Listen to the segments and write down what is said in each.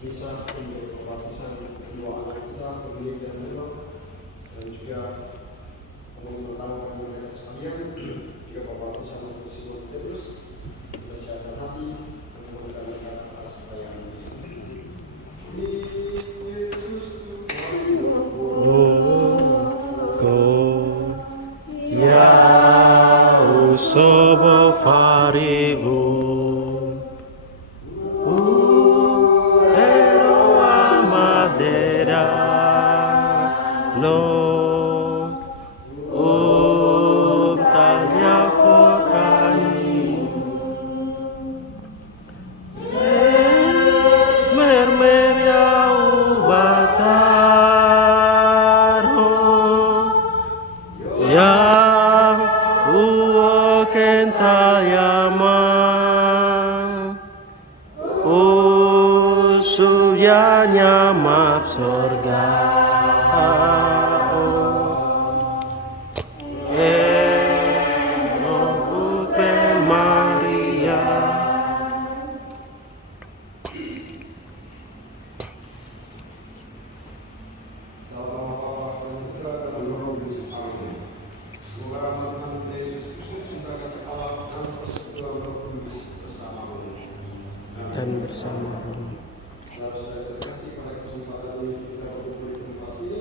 misa untuk pembaptisan kedua anak kita, pemilik dan Menor, dan juga pemohon pertama bagi mereka sekalian, juga pembaptisan untuk Simon Petrus. Kita siapkan hati untuk memberikan berkat atas perayaan ini. Yesus Tuhan, ya usobo farihu. No, Talia Focani, Mermeria Ubataro, Ya Uokentayama, Usuyanya map sorga. Dan bersama saudara-saudara terkasih, pada kesempatan ini kita berkumpul di tempat ini.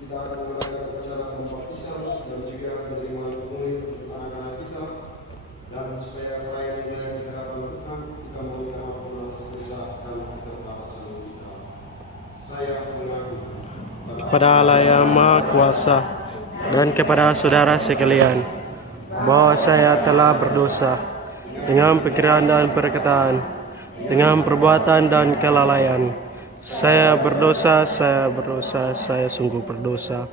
Kita akan mengadakan upacara pembaptisan dan juga penerimaan penuh untuk anak-anak kita. Dan supaya perayaan ini di hadapan Tuhan, kita mohonkan ampunan atas dosa dan keterbatasan kita. Saya mengaku kepada Allah yang Maha Kuasa dan kepada saudara sekalian bahwa saya telah berdosa dengan pikiran dan perkataan, dengan perbuatan dan kelalaian. Saya berdosa, saya sungguh berdosa.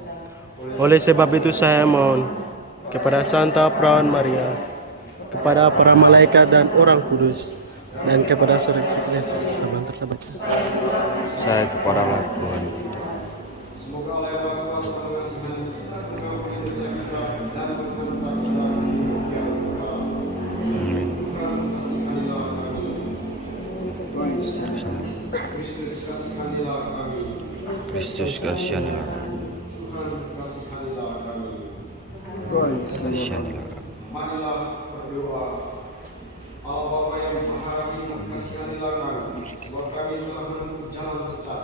Oleh sebab itu saya mohon kepada Santa Perawan Maria, kepada para malaikat dan orang kudus, dan kepada saudara sekalian. Sebentar. Saya kepada Allah Tuhan. semoga Allah yang Maha Kuasa mengasihi kita, mengampuni dosa kita dan mengantar kita menuju yang kekal. Amin. Tuhan kasihanilah kami. Kristus kasihanilah kami. Kristus kasianilah kami. Tuhan kasihanilah kami. Kasianilah kami. Marilah berdoa. Allah Bapa yang Maha Rahim, kasihanilah kami, sebab kami telah menempuh jalan sesat.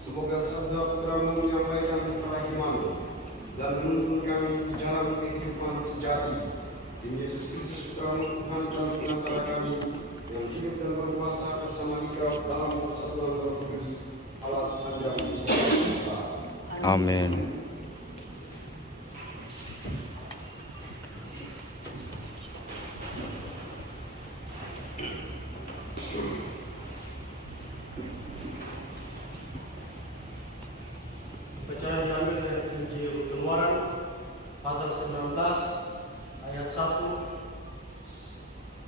Semoga sabda Putramu menyampaikan kerahiman dan menuntun kami ke jalan kehidupan sejati. Di Yesus Kristus Putramu Tuhan dan Penantara kami, yang hidup dan berkuasa bersama Dikau dalam persatuan Roh Kudus, Allah sepanjang segala. Amin. Bacaan diambil dari Injil Keluaran pasal 19 ayat 1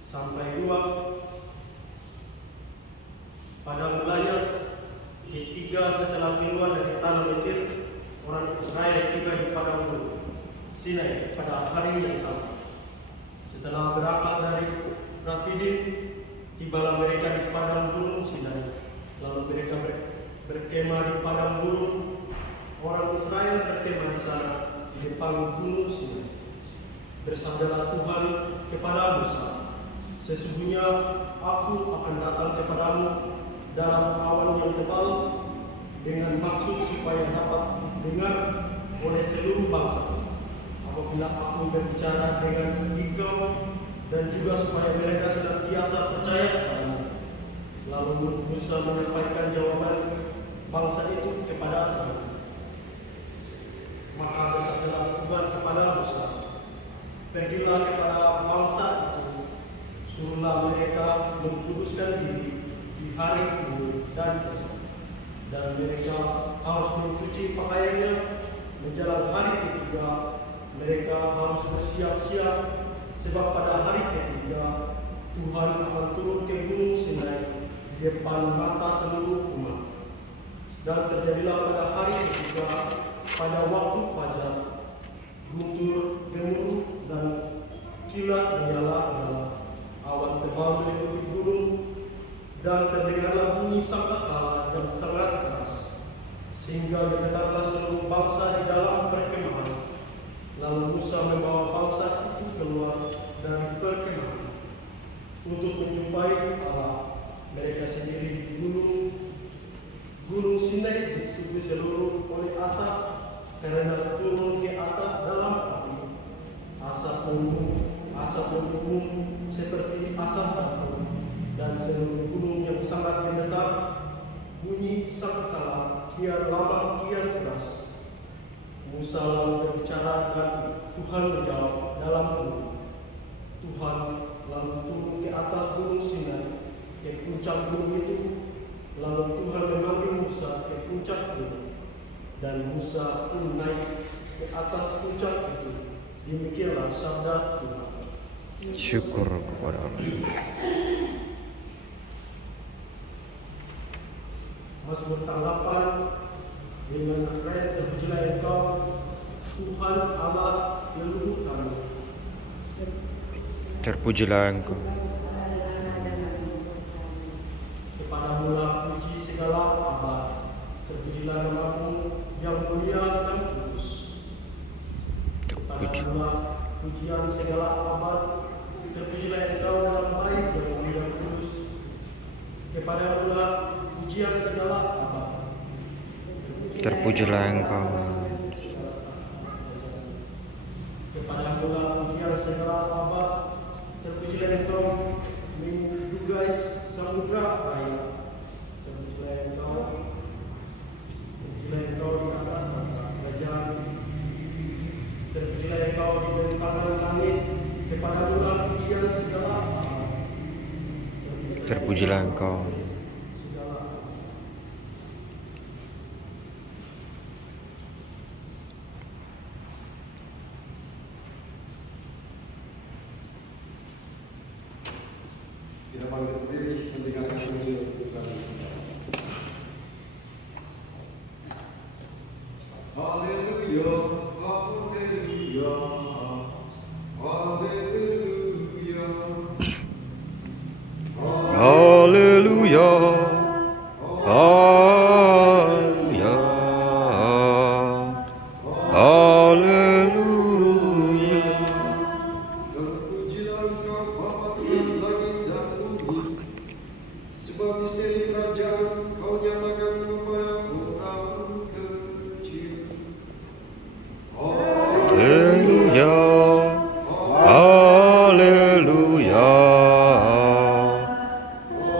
sampai 2. Pada mulanya ketika setelah keluar dari tanah Mesir, orang Israel tiba di padang gurun Sinai pada hari yang sama. Setelah berangkat dari Rafidim, tibalah mereka di padang gurun Sinai. Lalu mereka berkemah di padang gurun. Orang Israel berkemah di sana di depan gunung Sinai. Bersabdalah Tuhan kepada Musa, sesungguhnya aku akan datang kepadamu dalam awan yang tebal dengan maksud supaya dapat dengar oleh seluruh bangsa apabila aku berbicara dengan engkau, dan juga supaya mereka senantiasa percaya kepadamu. Lalu Musa menyampaikan jawaban bangsa itu kepada Tuhan. Maka bersabdalah Tuhan kepada Musa, pergilah kepada bangsa itu, suruhlah mereka mengkuduskan diri di hari ini dan esok, dan mereka harus mencuci pakaiannya. Menjelang hari ketiga, mereka harus bersiap-siap, sebab pada hari ketiga Tuhan akan turun ke gunung Sinai di depan mata seluruh umat. Dan terjadilah pada hari ketiga, pada waktu fajar, guntur, gemuruh, dan kilat menyala-nyala. Awan tebal meliputi gunung, dan terdengarlah bunyi sangkakala yang sangat keras, sehingga diletaklah seluruh bangsa di dalam perkemahan. Lalu Musa membawa bangsa itu keluar dari perkemahan untuk menjumpai Allah. Mereka sendiri di gunung Sinai ditutupi seluruh oleh asap karena turun ke atas dalam api. Asap menggunung seperti asap batu, dan seluruh gunung yang sangat gemetar. Bunyi sangkakala kian lama kian keras. Musa lalu berbicara dan Tuhan menjawab dalam gunung. Tuhan lalu turun ke atas gunung Sinai, ke puncak gunung itu. Lalu Tuhan memanggil Musa ke puncak gunung, dan Musa pun naik ke atas puncak itu. Demikianlah sabda Tuhan. Syukur kepada Allah. Mazmur tanggapan dengan refrain, terpujilah Engkau Tuhan Allah leluhur kami. Terpujilah Engkau. Kepadamu lah puji segala abad. Terpujilah nama-Mu yang mulia dan kudus. Kepadamu lah pujian segala abad. Terpujilah Engkau dalam bait yang mulia dan kudus. Kepadamu lah pujian segala abad. Terpujilah Engkau. Kepadamu lah pujian segala abad. Terpujilah Engkau menggugais samudra air. Terpujilah Engkau di atas tahta kerajaan. Terpujilah Engkau di bentang langit. Kepadamu lah pujian segala abad. Terpujilah Engkau. Kita bangkit berdiri mendengarkan Injil Tuhan. Haleluya, haleluya, haleluya. Haleluya. Haleluya. Haleluya. Terpujilah Engkau Bapa Tuhan langit dan bumi, sebab misteri kerajaan Kau nyatakan kepada orang kecil. Haleluya. Haleluya.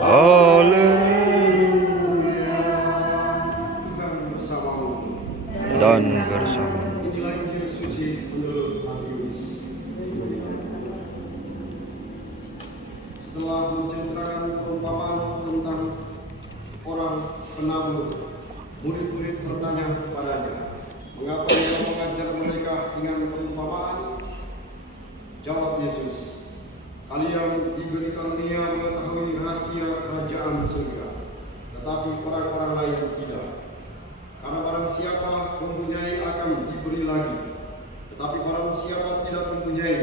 Haleluya. Tuhan bersamamu. Dan bersama. Inilah Injil suci menurut Matius. Setelah menceritakan perumpamaan tentang seorang penabur, murid-murid bertanya kepadanya, "Mengapa Engkau mengajar mereka dengan perumpamaan?" Jawab Yesus, "Kalian diberi karunia mengetahui rahasia kerajaan surga, tetapi orang-orang lain tidak. Karena barang siapa mempunyai akan diberi lagi, tetapi barang siapa tidak mempunyai,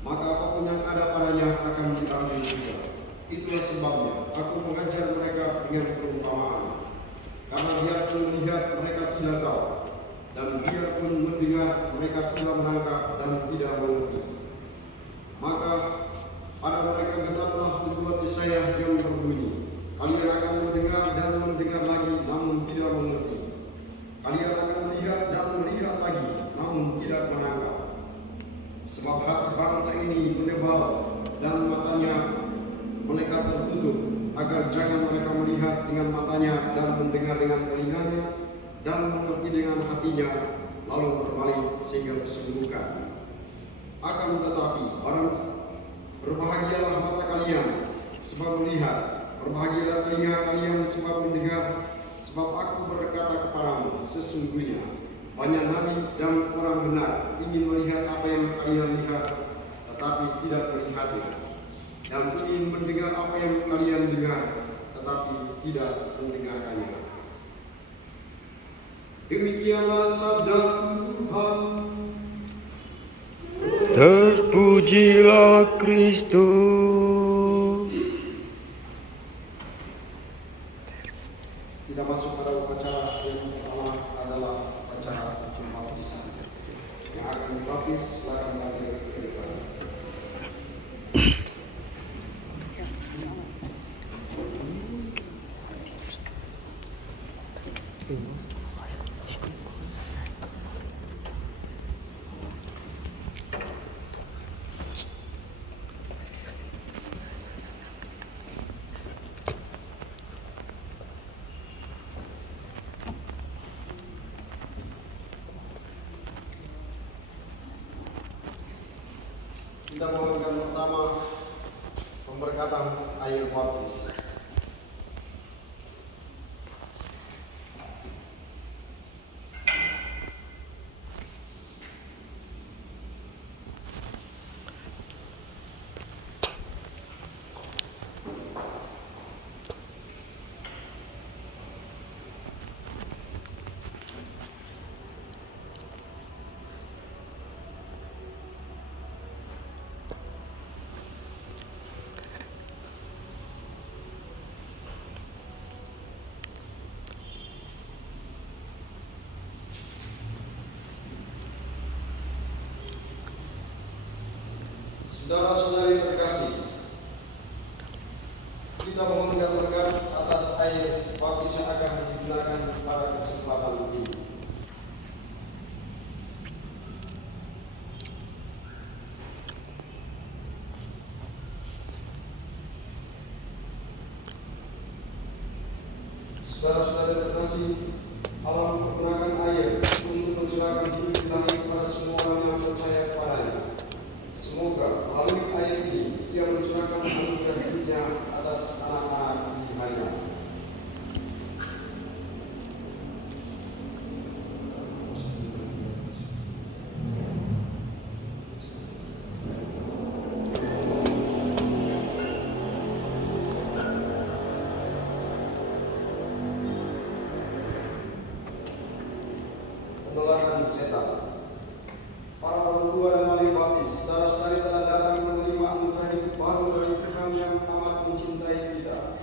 maka apapun yang ada padanya akan diambil juga. Itulah sebabnya aku mengajar mereka dengan perumpamaan. Karena biarpun melihat mereka tidak tahu, dan biarpun mendengar mereka tidak menangkap dan tidak mengerti. Maka pada mereka getarlah pembuat Yesaya yang berbunyi, kalian akan mendengar dan mendengar lagi, namun tidak mengerti. Kalian akan melihat dan melihat lagi, namun tidak menangkap. Sebab hati bangsa ini menebal dan matanya mereka tertutup, agar jangan mereka melihat dengan matanya dan mendengar dengan telinganya dan mengerti dengan hatinya, lalu berbalik sehingga disembuhkan. Akan tetapi berbahagialah mata kalian sebab melihat, berbahagialah telinga kalian sebab mendengar. Sebab aku berkata kepadamu, sesungguhnya banyak nabi dan orang benar ingin melihat apa yang kalian lihat, tetapi tidak melihatnya, dan ingin mendengar apa yang kalian dengar, tetapi tidak mendengarkannya. Demikianlah sabda Tuhan. Terpujilah Kristus. Kita masuk pada upacara yang pertama adalah upacara baptis. Yang akan dibaptis silakan hadir ke depan. Kita mohonkan pertama pemberkatan air baptis. Saudara-saudari terkasih, kita memohonkan berkat atas air baptis yang akan digunakan pada kesempatan ini. Saudara-saudari terkasih, Allah menggunakan air untuk mencurahkan hidup ilahi kepada semua orang yang percaya kepadanya. Semoga melalui air ini Dia mencurahkan anugerah hidupnya atas anak-anak pilihannya. Penolakan setan. Para orang tua dan wali baptis, saudara-saudari telah datang menerima anugerah hidup baru dari Tuhan yang amat mencintai kita.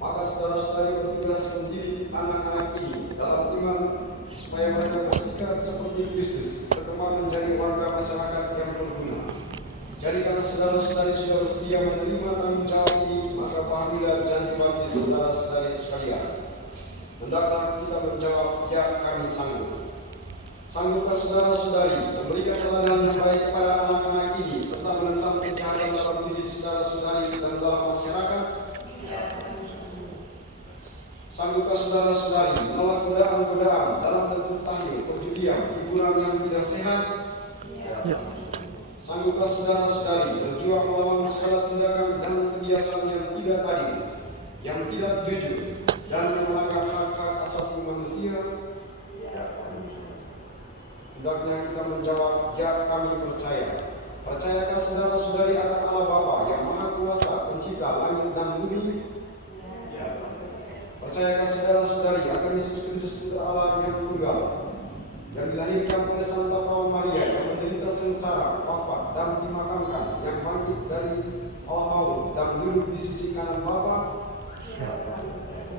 Maka saudara-saudari bertugas mendidik anak-anak ini dalam iman supaya mereka bersikap seperti Kristus, berkembang menjadi warga masyarakat yang berguna. Jadi karena saudara-saudari sudah bersedia menerima tanggung jawab ini, maka pahamilah janji baptis saudara-saudari sekalian. Hendaklah kita menjawab, ya kami sanggup. Sanggupkah saudara-saudari memberikan teladan yang baik kepada anak-anak ini serta menentang kejahatan dalam diri saudara-saudari dan dalam masyarakat? Sanggupkah saudara-saudari menolak godaan-godaan dalam bentuk tahlil, perjudian, hiburan yang tidak sehat? Sanggupkah saudara-saudari berjuang melawan segala tindakan dan kebiasaan yang tidak adil, yang tidak jujur, dan yang melanggar hak-hak asasi manusia? Hendaknya kita menjawab, ya kami percaya. Percayakah saudara-saudari akan Allah Bapa yang Maha Kuasa, Pencipta langit dan bumi? Ya. Percayakah saudara-saudari akan Yesus Kristus Putra Allah yang tunggal, yang dilahirkan oleh Santa Prawan Maria, yang menderita sengsara, wafat dan dimakamkan, yang bangkit dari alam maut dan duduk di sisi kanan Bapa? Ya.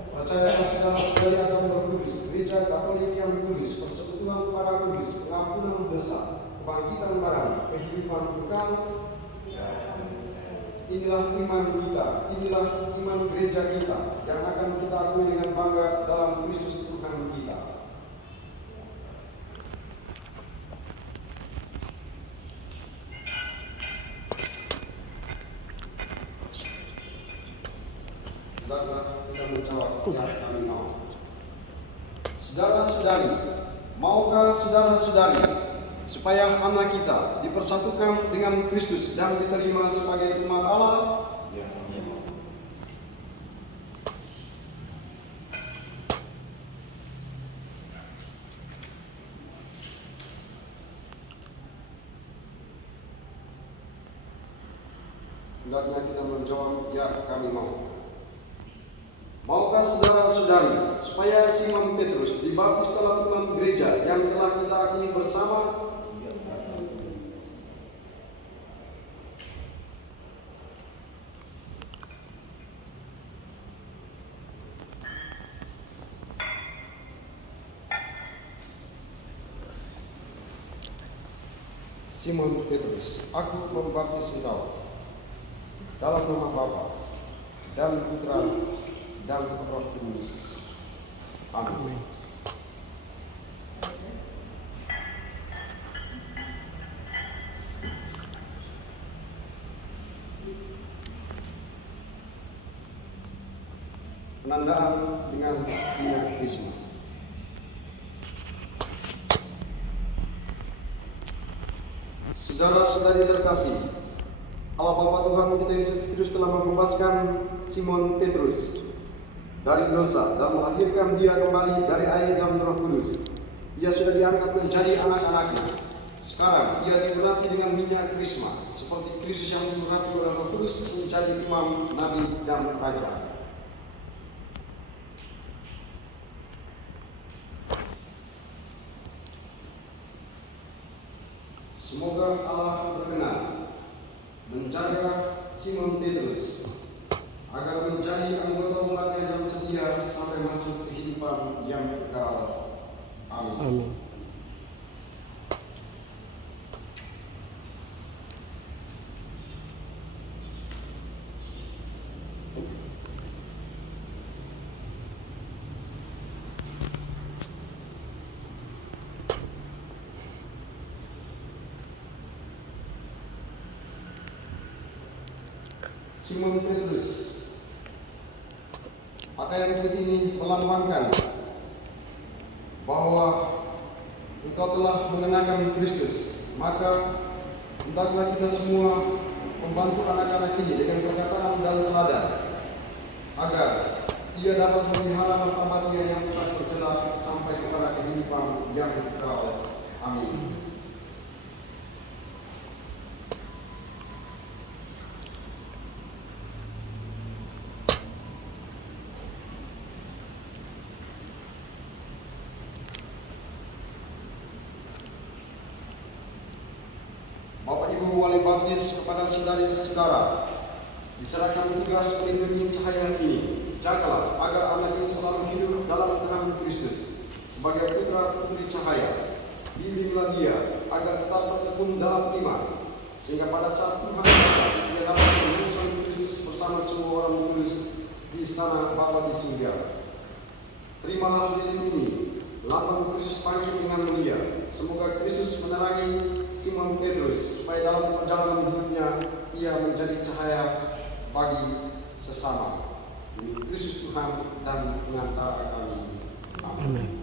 Percayakah saudara-saudari akan Roh Kudus, Gereja Katolik yang kudus, persekutuan para kudus, pengampunan dosa, kebangkitan badan, kehidupan kekal? Inilah iman kita, inilah iman gereja kita yang akan kita akui dengan bangga dalam Kristus Tuhan kita. Hendaklah kita menjawab, ya kami mau. Saudara-saudari, maukah saudara-saudari supaya anak kita dipersatukan dengan Kristus dan diterima sebagai umat Allah? Ya. Hendaknya kita menjawab, ya kami mau. Maukah saudara-saudari supaya Simon Petrus dibaptis dalam iman gereja yang telah kita akui bersama? Simon Petrus, aku membaptis engkau dalam nama Bapa dan Putra dan Roh Kudus. Amin. Penandaan dengan minyak krisma. Saudara-saudari terkasih, Allah Bapa Tuhan kita Yesus Kristus telah membebaskan Simon Petrus dari dosa dan melahirkan dia kembali dari air dan Roh Kudus. Ia sudah diangkat menjadi anak-anaknya. Sekarang ia diurapi dengan minyak krisma, seperti Kristus yang diurapi oleh Roh Kudus menjadi imam, nabi, dan raja. Semoga Allah berkenan menjaga Simon Petrus agar menjadi anggota umatnya yang setia sampai masuk kehidupan yang kekal. Amin. Amin. Simon Petrus, pakaian putih ini melambangkan bahwa engkau telah mengenakan Kristus. Maka hendaklah kita semua membantu anak-anak ini dengan perkataan dan teladan, agar ia dapat memelihara martabatnya yang tak tercela sampai kepada kehidupan yang kekal. Amin. Bapak Ibu wali baptis kepada saudari-saudara, diserahkan tugas melindungi cahaya ini. Jagalah agar anak ini selalu hidup dalam terang Kristus sebagai putra putri cahaya. Bimbinglah dia agar tetap bertekun dalam iman, sehingga pada saat Tuhan datang ia dapat mengusung Kristus bersama semua orang kudus di istana Bapa di surga. Terimalah lilin ini, lambang Kristus panggil dengan mulia. Semoga Kristus menerangi Simon Petrus supaya dalam perjalanan hidupnya ia menjadi cahaya bagi sesama. Demi Kristus Tuhan dan pengantara kami. Amin.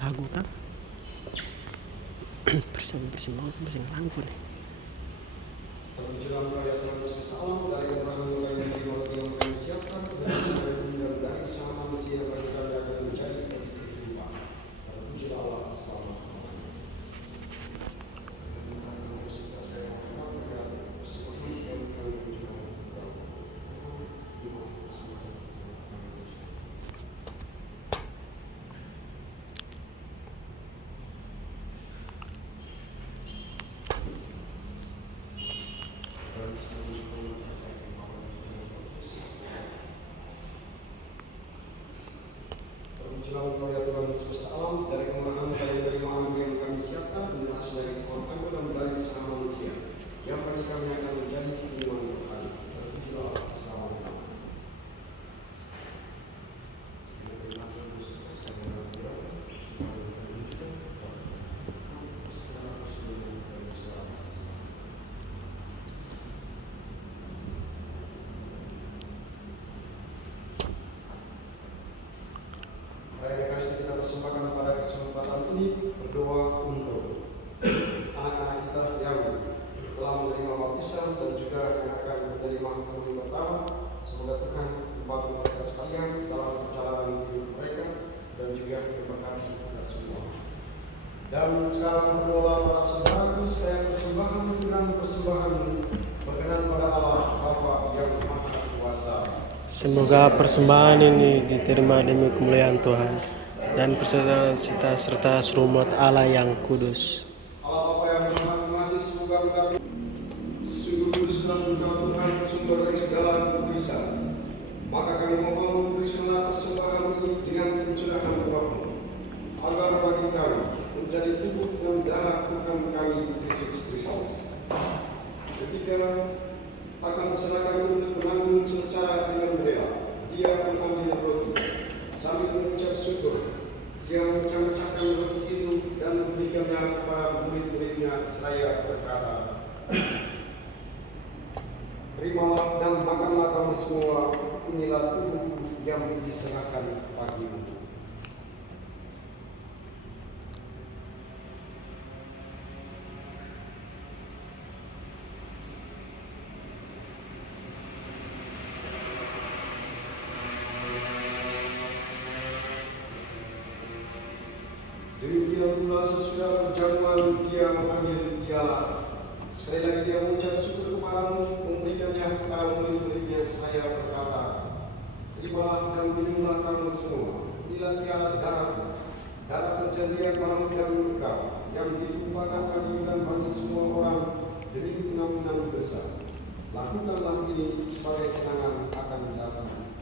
Lagu kan bersih banget, bersih lampu nih. Terpujilah karya Tuhan semesta alam, dari keterangan mulai dari roti yang kami siapkan, dari saudara dunia dari usaha manusia bagi kami akan menjadi kehidupan. Terpujilah Allah selama-lamanya. Terpujilah karya Tuhan semesta alam, dari kemurahan kalian dari maha yang kami siapkan, dan hasil dari korban dan dari usaha manusia yang bagi kami akan menjadi kehidupan Tuhan. Terpujilah Allah selama-lamanya. Raya Ekaristi kita persembahkan pada kesempatan ini, berdoa untuk anak-anak kita yang telah menerima baptisan dan juga yang akan menerima komunion pertama. Semoga Tuhan membantu mereka sekalian dalam perjalanan hidup mereka dan juga memberkati kita semua. Dan sekarang berdoa para saudaraku supaya persembahan dengan persembahan berkenan pada Allah Bapa yang Maha Kuasa. Semoga persembahan ini diterima demi kemuliaan Tuhan dan persaudaraan kita serta serumat Allah yang kudus. Allah Bapa yang Maha Pengasih, semoga berkati sungguh kudus dan Engkau Tuhan sumber dari segala kekudusan. Maka kami mohon berikanlah persembahan ini dengan pencurahan Roh-Mu, agar bagi kami menjadi tubuh dan darah Tuhan kami Yesus Kristus. Ketika akan diserahkan untuk menanggung secara dengan rela, Dia mengambil roti sambil mengucap syukur. Dia memecah-mecahkan roti itu dan memberikannya kepada murid-muridnya seraya berkata, "Terimalah dan makanlah kamu semua, inilah tubuhku yang diserahkan bagimu." Demikian pula sesudah perjamuan Dia mengambil piala. Sekali lagi Dia mengucap syukur kepadamu, memberikannya kepada murid-muridnya seraya berkata, "Terimalah dan minumlah kamu semua, inilah piala darahku, darah perjanjian baru dan kekal, yang ditumpahkan bagi dan bagi semua orang demi pengampunan dosa. Lakukanlah ini sebagai kenangan akan aku."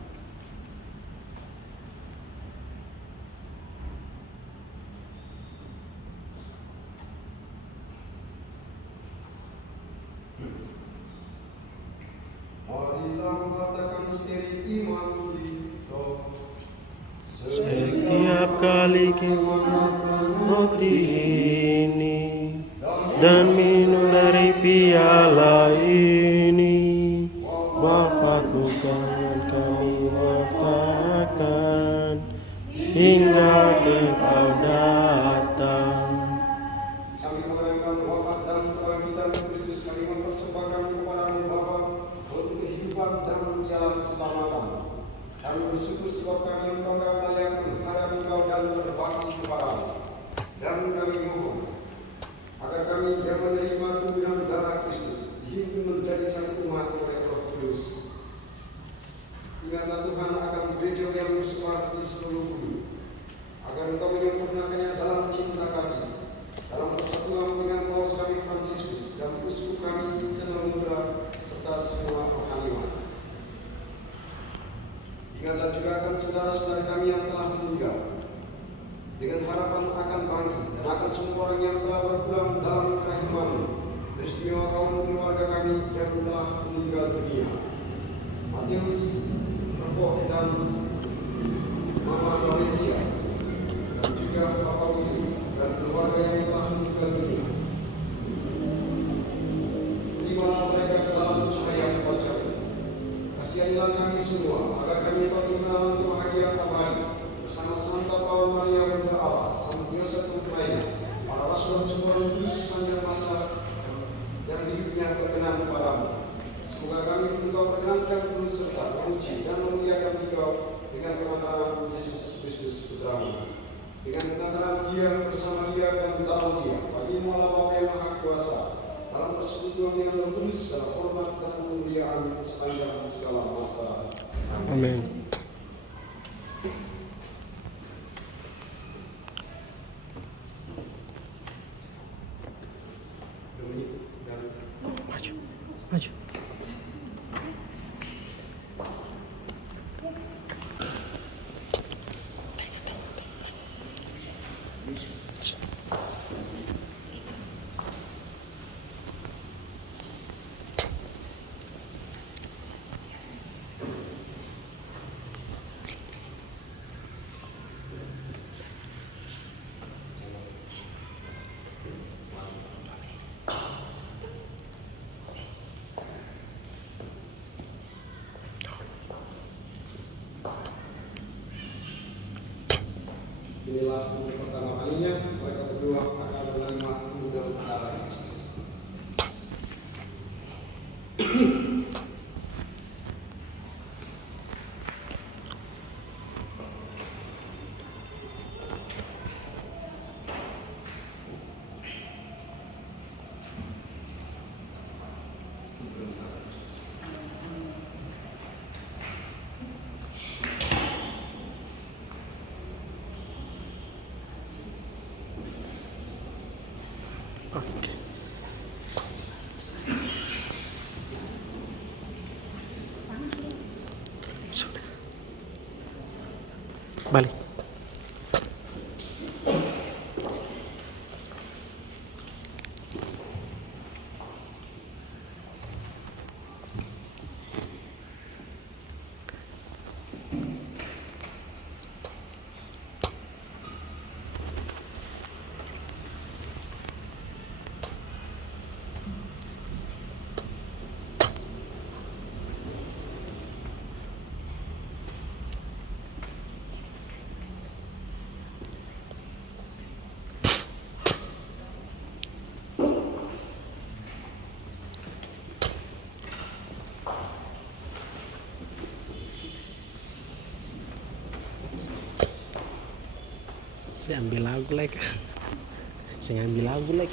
Marilah mengatakan misteri iman kita. Setiap kali kita makan roti ini dan minum dari piala ini, wafatmu kan kami nyatakan hingga Engkau datang. Sambil merayakan wafat dan kebangkitan Kristus, kami mempersembahkan kepadamu Bapa untuk kehidupan dan piala keselamatan. Kami bersyukur sebab kami Engkau layak menghadap Engkau dan berbakti kepadamu. Dan kami mohon agar kami yang menerima tubuh dan darah Kristus dihimpun menjadi satu umat oleh Roh Kudus. Ingatlah Tuhan akan gereja yang bersebar di seluruh bumi, agar Engkau menyempurnakannya dalam cinta kasih, dalam persatuan dengan Paus kami Fransiskus dan uskup kami Senamudra serta semua rohaniwan. Ingatlah juga akan saudara-saudara kami yang telah meninggal, dengan harapan akan bangkit, dan akan semua orang yang telah berpulang dalam kerahiman-Mu, teristimewa kaum keluarga kami yang telah meninggal dunia, Matius, Revo dan Mama Valencia, dan juga Bapak Willy dan keluarga yang telah meninggal dunia. Terimalah mereka dalam cahaya wajah-Mu. Kasianilah kami semua, agar kami dapat mengenal kebahagiaan abadi bersama Santa Paul Maria Bunda Allah, Santo Yosef lainnya, para rasul dan semua kudus sepanjang masa yang hidupnya berkenan kepadamu. Semoga kami Engkau perkenankan terus serta memuji dan memuliakan Engkau dengan pengantaran Yesus Kristus Putra-Mu, dengan pengantaran Dia bersama Dia dan dalam Dia, bagi-Mu Allah Bapa yang Maha Kuasa, dalam persekutuan yang terkudus dalam hormat dan kemuliaan sepanjang segala masa. Amin. Maju, maju. Inilah untuk pertama kalinya mereka berdua akan menerima hubungan darah Kristus. Oke. Sudah. Balik. Saya ambil lagu like. Saya ambil lagu like.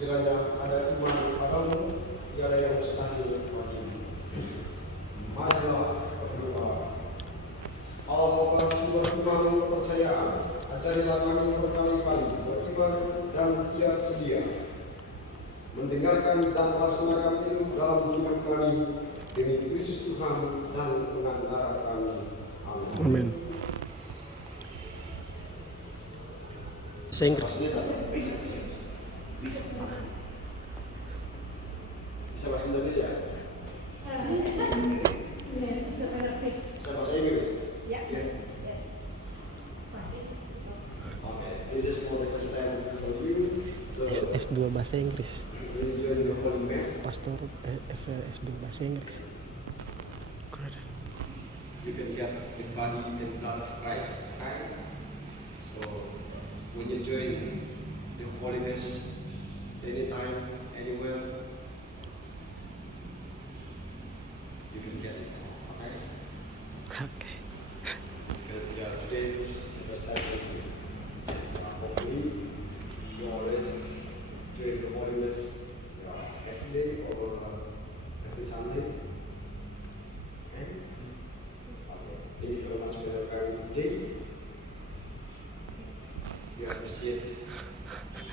Sekiranya ada iman padamu, tiada yang mustahil bagimu. Marilah berdoa. Allah Bapa sumber iman kepercayaan, ajarilah kami berkali-kali beriman dan siap sedia mendengarkan dan melaksanakan ilmu dalam hidup kami demi Kristus Tuhan dan pengantara kami. Amin. Amin. Bahasa Inggris. Bisa bahasa Indonesia? Bisa bahasa Inggris? Yeah. Yeah. Yes. Masih. Okay. This is for the first time for you. So S2 bahasa Inggris. when you join the Holy Mass, Pastor S2 bahasa Inggris. you can get the body and blood of Christ. Okay? So when you join the Holy Mass, anytime, anywhere, you can get it. Okay? Oke. But today is the first time for you. Hopefully, you always join the Holy Mass every day or every Sunday. Okay? Thank you very much for your time today. We appreciate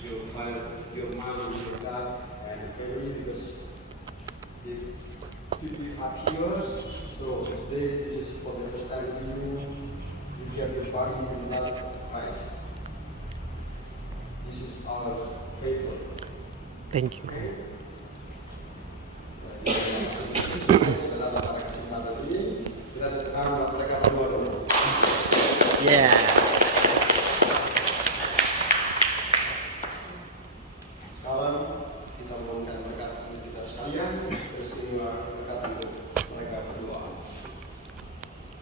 your father, your mom, your dad, and your family because they are here. So today, this is for the first time you hear the body and blood of Christ. This is our faithful. Thank you. Setelah pada kesempatan ini, kita tetap mereka berdua dulu. Yeah. Sekarang kita mohonkan berkat untuk kita sekalian, teristimewa berkat untuk mereka berdua.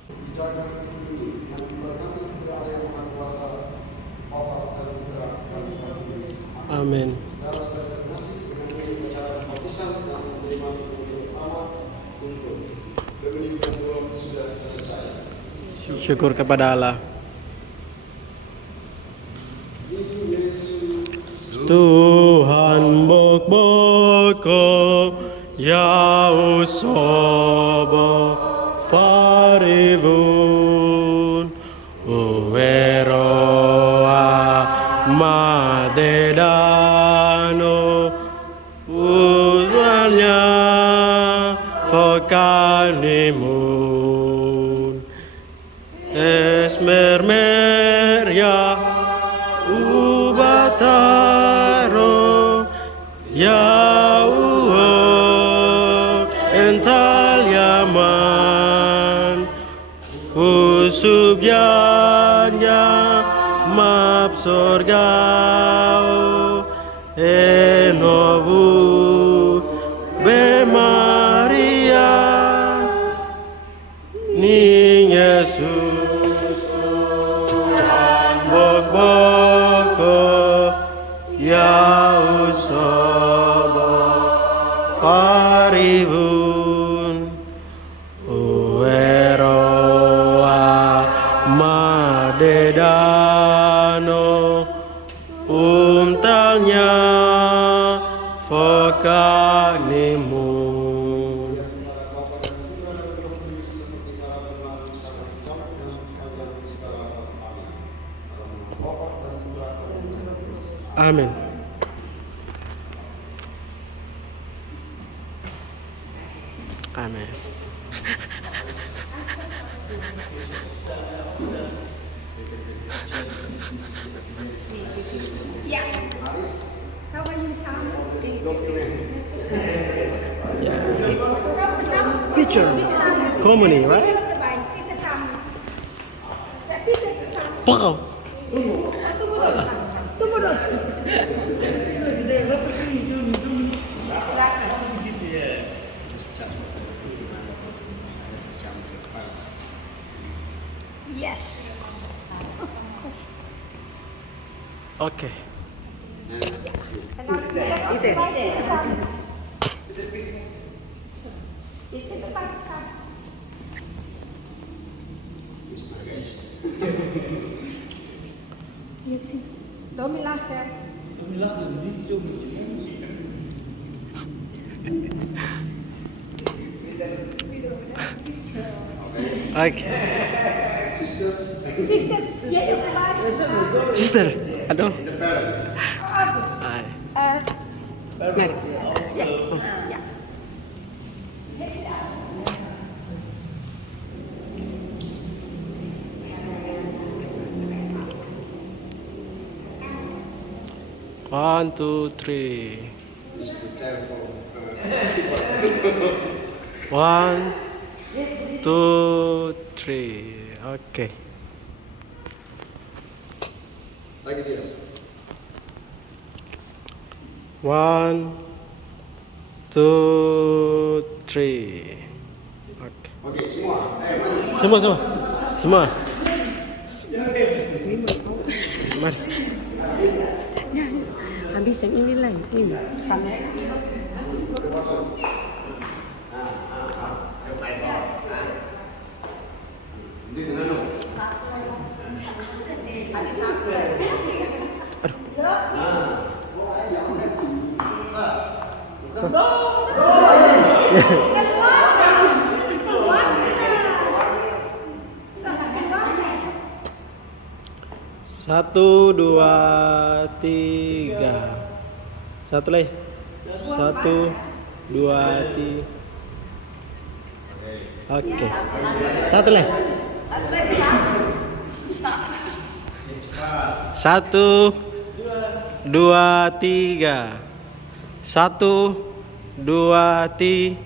Dijaga ini yang diberkati oleh Allah yang Maha Kuasa, Bapa dan Putra dan Roh Kudus. Amin. Saudara-saudara terkasih, dengan ini upacara pembaptisan yang menerima pemimpin pertama untuk Dominik yang belum sudah selesai. Syukur kepada Allah. Tuhan boko ya usobo faribun uweroa madedano uzalnya fokanimun esmermeria ubataro ya ental yaman usubyanya map sorgao enovu be Maria ni Yesus boko ya usobo faribun ueroa madedano umtalnya fokanimun. Para Bapa dan Putra dan Roh Kudus seperti para benar sekarang sekarang dan sekalian segala amin. Dalam nama Bapa dan Putra dan Roh Kudus. Amin. Amin. Ya. How are you, Sam? Picture. Comedy, right? Pow. Tunggu dulu. Yes. Oke. Domi laser. Oke. Sister, ya itu Sister, aduh. Agus. Ay. Mary. Ya. Ya. One, two, three. This is the telephone. One, two, three. Oke. Lagi dia. One, two, three. Oke. Oke, semua. Mari. Semua. Mari. Habis yang ini lah, ini. Satu, dua, tiga. Satu lagi. Satu, dua, tiga. Oke. Satu lagi. 1, 2, 3. 1, 2, 3.